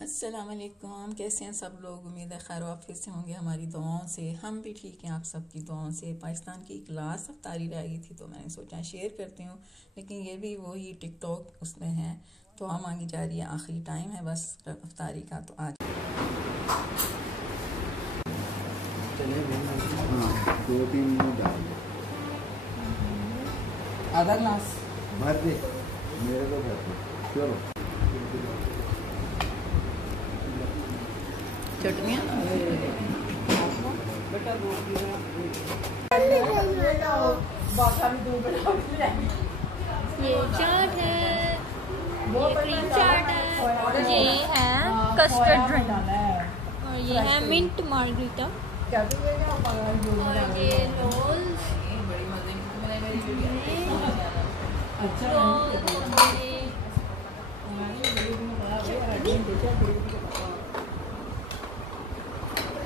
अस्सलाम वालेकुम। कैसे हैं सब लोग? उम्मीद है खैर वाफियत से होंगे हमारी दुआओं से। हम भी ठीक हैं आप सबकी दुआओं से। पाकिस्तान की एक लास्ट अफ्तारी रह गई थी तो मैंने सोचा शेयर करती हूँ, लेकिन ये भी वही टिकटॉक उसमें है तो हम आगे जा रही है। आखिरी टाइम है बस अफ्तारी का, तो आज आधा ग्लास भर दे, मेरे को भर दे। चलो चटनियाँ ये चाट है, ये क्रीम चाट है, ये है कस्टर्ड ड्रिंक और ये है मिंट मार्गरीटा और ये रोल्स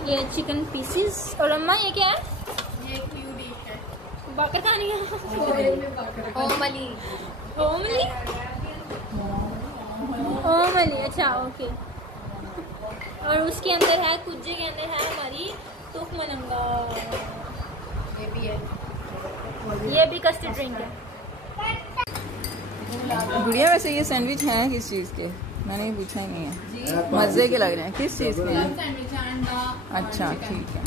ये चिकन पीसेस। और अम्मा ये क्या है? ये एक न्यू डिश है। बाकर खानी है। ओमली ओमली ओमली, अच्छा ओके। और उसके अंदर है, कुज्जे के अंदर है हमारी तुख मनंगा। ये भी है। ये भी कस्टर्ड ड्रिंक है। गुड़िया वैसे ये सैंडविच हैं किस चीज़ के? मैंने ये पूछा ही नहीं है। मज़े के लग रहे हैं। किस चीज़ के हैं? अच्छा ठीक है,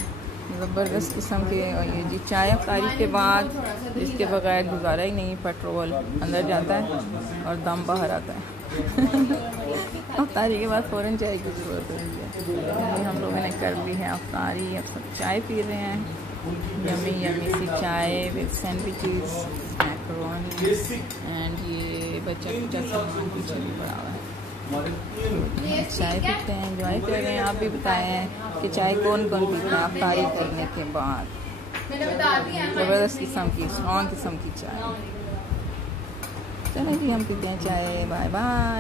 ज़बरदस्त किस्म के। और ये जी चाय अफ्तारी के बाद जिसके बगैर गुजारा ही नहीं। पेट्रोल अंदर जाता है और दम बाहर आता है। अफ्तारी के बाद फ़ौरन चाय की ज़रूरत होती है। हम लोगों ने कर ली है अफ्तारी, अब सब चाय पी रहे हैं। यमी यमी सी चाय विद सैंडविचेस, मैकरोनी एंड ये बच्चा कुचा सामान पीछे भी पड़ा हुआ है। चाय पीते हैं, एंजॉय कर रहे हैं। आप भी बताएं हैं कि चाय कौन कौन पीता है अफ्तारी करने के बाद? ज़बरदस्त किस्म की, स्ट्रॉन्ग किस्म की चाय। चलो जी हम पीते हैं चाय। Bye bye.